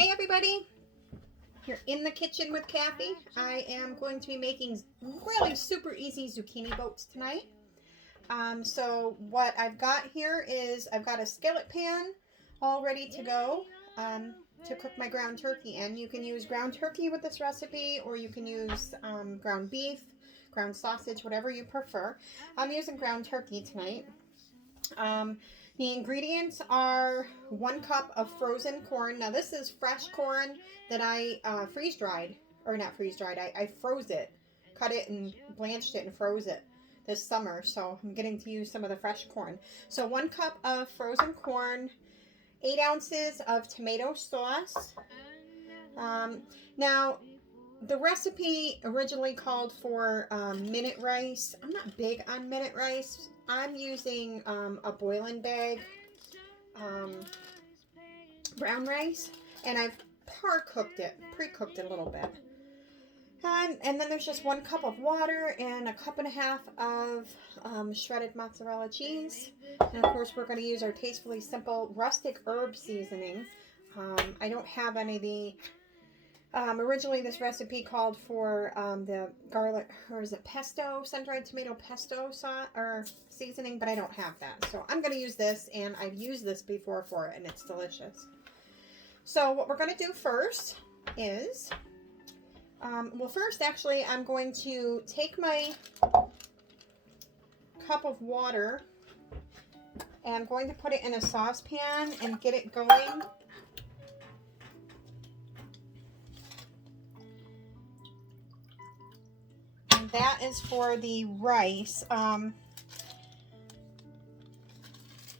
Hey everybody, you're in the kitchen with Kathy. I am going to be making really super easy zucchini boats tonight. So what I've got here is I've got a skillet pan all ready to go to cook my ground turkey in. You can use ground turkey with this recipe, or you can use ground beef, ground sausage, whatever you prefer. I'm using ground turkey tonight. The ingredients are 1 cup of frozen corn. Now this is fresh corn that I freeze dried, or not freeze dried, I froze it, cut it and blanched it and froze it this summer. So I'm getting to use some of the fresh corn. So 1 cup of frozen corn, 8 ounces of tomato sauce. Now the recipe originally called for minute rice. I'm not big on minute rice. I'm using a boiling bag brown rice, and I've pre-cooked it a little bit. And then there's just 1 cup of water and 1.5 cups of shredded mozzarella cheese. And of course, we're going to use our Tastefully Simple Rustic Herb Seasoning. I don't have any of the... originally this recipe called for the garlic, or is it pesto, sun-dried tomato pesto sauce or seasoning, but I don't have that. So I'm going to use this, and I've used this before for it, and it's delicious. So what we're going to do first is, first actually I'm going to take my cup of water, and I'm going to put it in a saucepan and get it going. That is for the rice.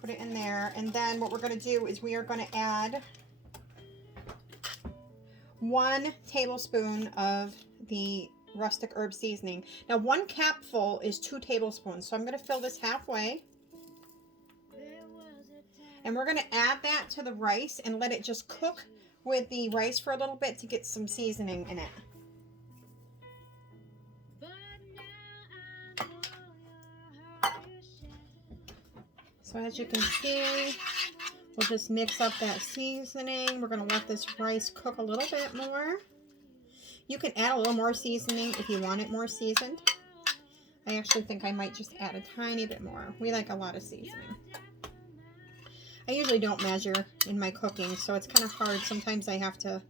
Put it in there, and then what we're going to do is we are going to add 1 tablespoon of the Rustic Herb Seasoning. Now 1 capful is 2 tablespoons, so I'm going to fill this halfway. And we're going to add that to the rice and let it just cook with the rice for a little bit to get some seasoning in it. So as you can see, we'll just mix up that seasoning. We're going to let this rice cook a little bit more. You can add a little more seasoning if you want it more seasoned. I actually think I might just add a tiny bit more. We like a lot of seasoning. I usually don't measure in my cooking, so it's kind of hard. Sometimes I have to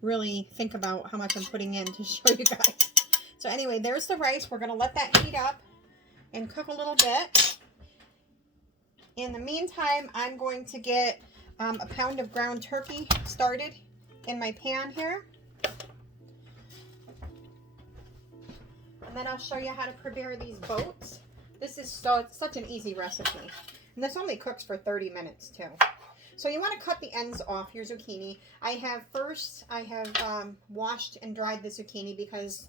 really think about how much I'm putting in to show you guys. So anyway, there's the rice. We're going to let that heat up and cook a little bit. In the meantime, I'm going to get a pound of ground turkey started in my pan here. And then I'll show you how to prepare these boats. This is such an easy recipe. And this only cooks for 30 minutes too. So you want to cut the ends off your zucchini. I have washed and dried the zucchini because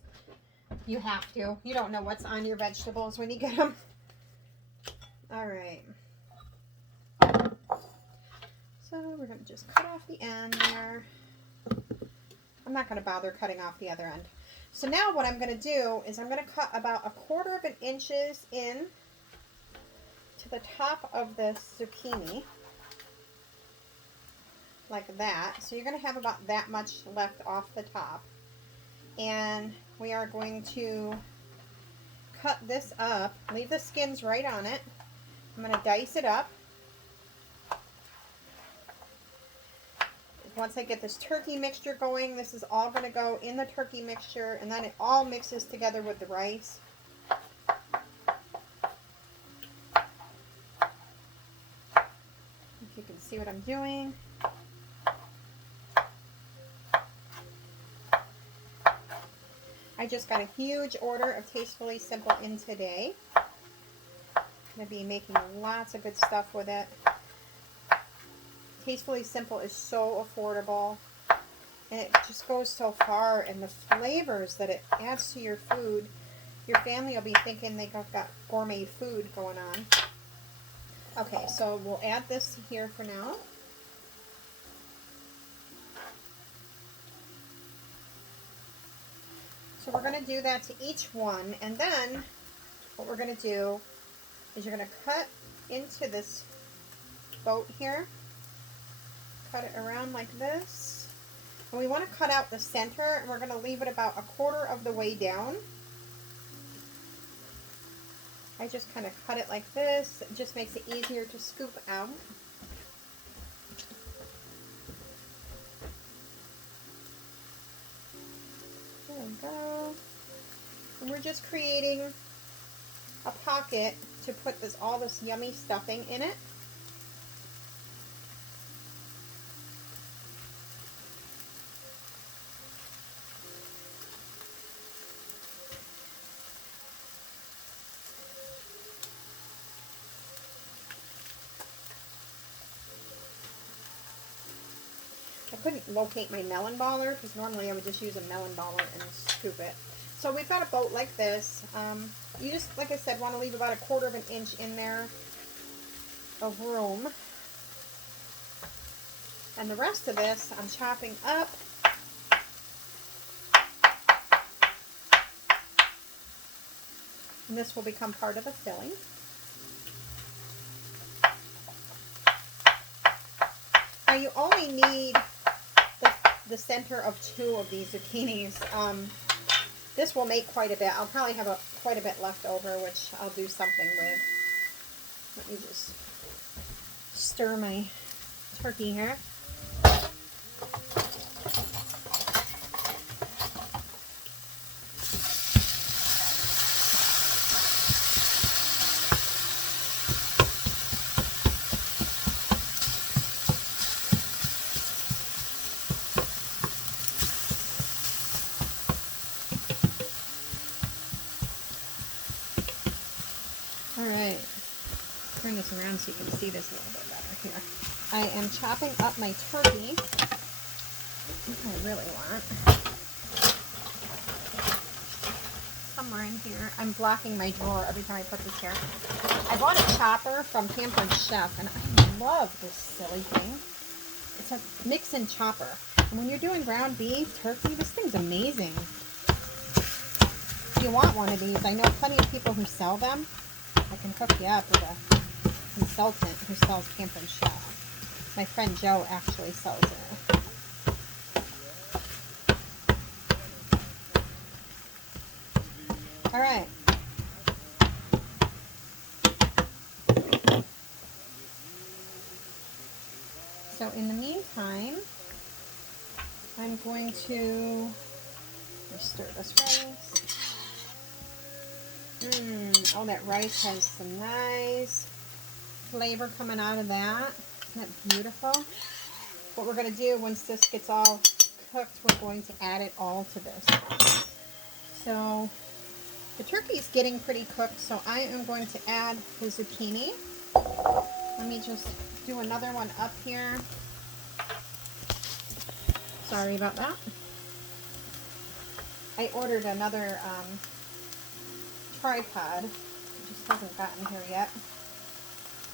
you have to. You don't know what's on your vegetables when you get them. All right. So we're going to just cut off the end there. I'm not going to bother cutting off the other end. So now what I'm going to do is I'm going to cut about 1/4 inches in to the top of the zucchini. Like that. So you're going to have about that much left off the top. And we are going to cut this up. Leave the skins right on it. I'm going to dice it up. Once I get this turkey mixture going, this is all going to go in the turkey mixture, and then it all mixes together with the rice. If you can see what I'm doing. I just got a huge order of Tastefully Simple in today. I'm going to be making lots of good stuff with it. Tastefully Simple is so affordable, and it just goes so far, and the flavors that it adds to your food, your family will be thinking they've got gourmet food going on. Okay, so we'll add this here for now. So we're going to do that to each one, and then what we're going to do is you're going to cut into this boat here. Cut it around like this. And we want to cut out the center, and we're going to leave it about a quarter of the way down. I just kind of cut it like this. It just makes it easier to scoop out. There we go. And we're just creating a pocket to put all this yummy stuffing in it. I couldn't locate my melon baller because normally I would just use a melon baller and scoop it. So we've got a boat like this. You just, like I said, want to leave about a quarter of an inch in there of room. And the rest of this I'm chopping up. And this will become part of the filling. Now you only need the center of 2 of these zucchinis. This will make quite a bit. I'll probably have quite a bit left over, which I'll do something with. Let me just stir my turkey here. Alright, turn this around so you can see this a little bit better here. I am chopping up my turkey. I really want somewhere in here. I'm blocking my drawer every time I put this here. I bought a chopper from Pampered Chef, and I love this silly thing. It's a mix-in chopper. And when you're doing ground beef, turkey, this thing's amazing. If you want one of these, I know plenty of people who sell them. I can hook you up with a consultant who sells Pampered Chef. My friend Joe actually sells it. Alright. So in the meantime, I'm going to stir this rice. Oh, that rice has some nice flavor coming out of that. Isn't that beautiful? What we're going to do once this gets all cooked, we're going to add it all to this. So the turkey is getting pretty cooked, so I am going to add the zucchini. Let me just do another one up here. Sorry about that. I ordered another tripod. It just hasn't gotten here yet.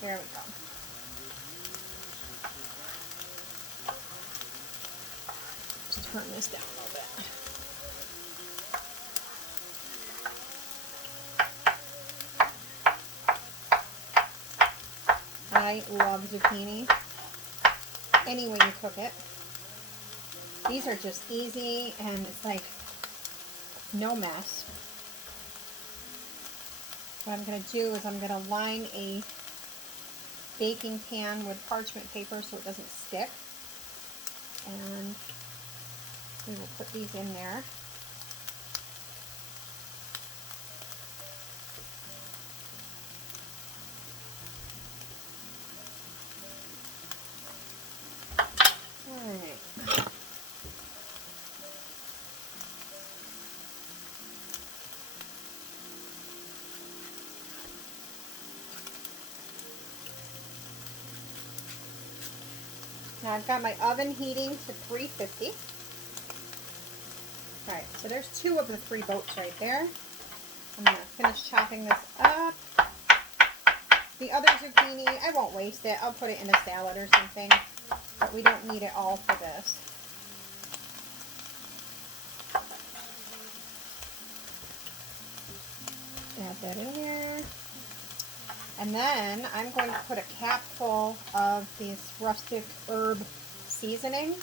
There we go. Just turn this down a little bit. I love zucchini. Any way you cook it. These are just easy and it's like no mess. What I'm going to do is I'm going to line a baking pan with parchment paper so it doesn't stick. And we will put these in there. Alright. Now I've got my oven heating to 350. Alright, so there's 2 of the 3 boats right there. I'm going to finish chopping this up. The other zucchini, I won't waste it. I'll put it in a salad or something. But we don't need it all for this. Add that in here. And then I'm going to put a capful of this Rustic Herb Seasoning.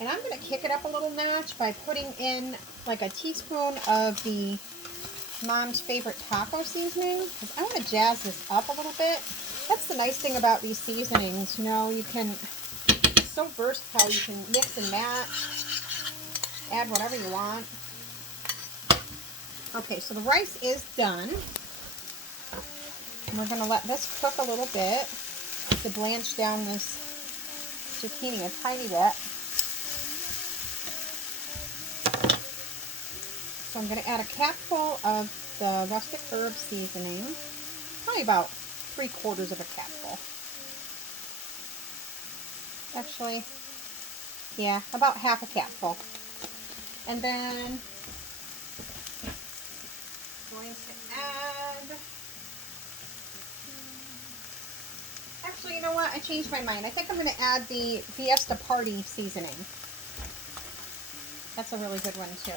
And I'm going to kick it up a little notch by putting in like a teaspoon of the Mom's Favorite taco seasoning, because I want to jazz this up a little bit. That's the nice thing about these seasonings, you know, you can, it's so versatile, you can mix and match, add whatever you want. Okay, so the rice is done. And we're going to let this cook a little bit to blanch down this zucchini a tiny bit. So I'm going to add a capful of the Rustic Herb Seasoning, probably about 3/4 of a capful. Actually, yeah, about half a capful. And then I'm going to add, actually, you know what? I changed my mind. I think I'm going to add the Fiesta Party Seasoning. That's a really good one too.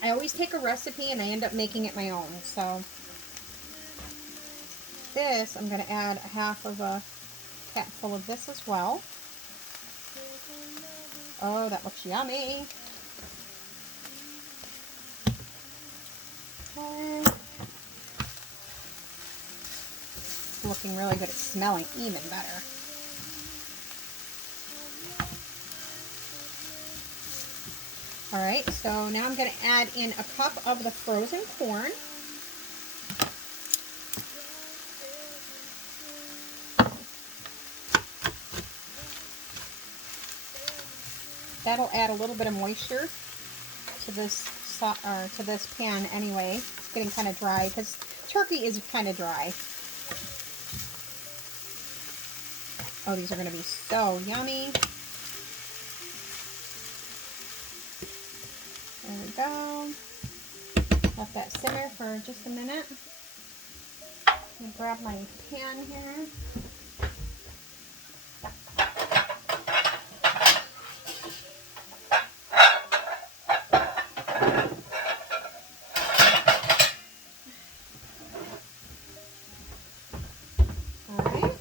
I always take a recipe and I end up making it my own. So this, I'm going to add half of a capful of this as well. Oh, that looks yummy. Okay. It's looking really good. It's smelling even better. Alright, so now I'm going to add in a cup of the frozen corn. That'll add a little bit of moisture to this pan anyway. It's getting kind of dry because turkey is kind of dry. Oh, these are going to be so yummy. There we go. Let that simmer for just a minute. I'm going to grab my pan here. Alright.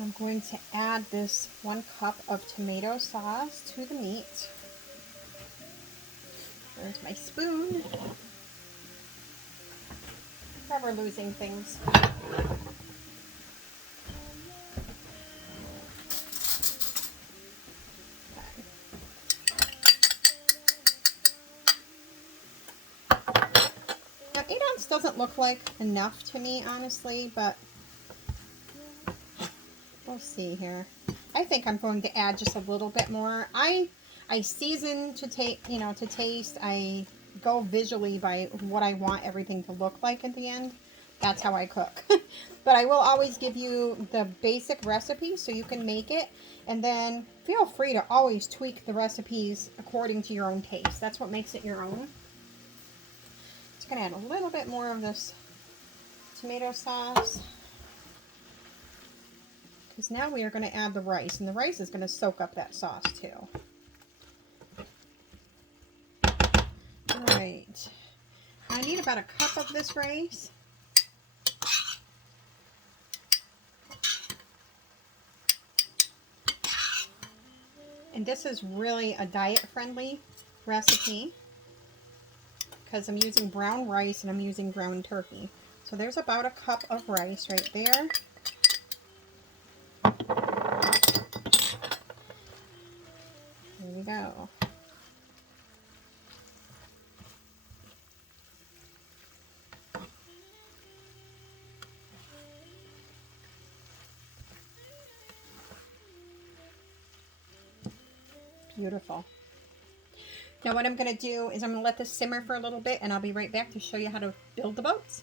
I'm going to add this 1 cup of tomato sauce to the meat. There's my spoon. Never losing things. Now 8 ounce doesn't look like enough to me, honestly, but we'll see here. I think I'm going to add just a little bit more. I season to taste. I go visually by what I want everything to look like at the end. That's how I cook. But I will always give you the basic recipe so you can make it. And then feel free to always tweak the recipes according to your own taste. That's what makes it your own. Just going to add a little bit more of this tomato sauce. Because now we are going to add the rice. And the rice is going to soak up that sauce too. Alright, I need about a cup of this rice. And this is really a diet-friendly recipe because I'm using brown rice and I'm using ground turkey. So there's about a cup of rice right there. There we go. Beautiful. Now what I'm going to do is I'm going to let this simmer for a little bit and I'll be right back to show you how to build the boats.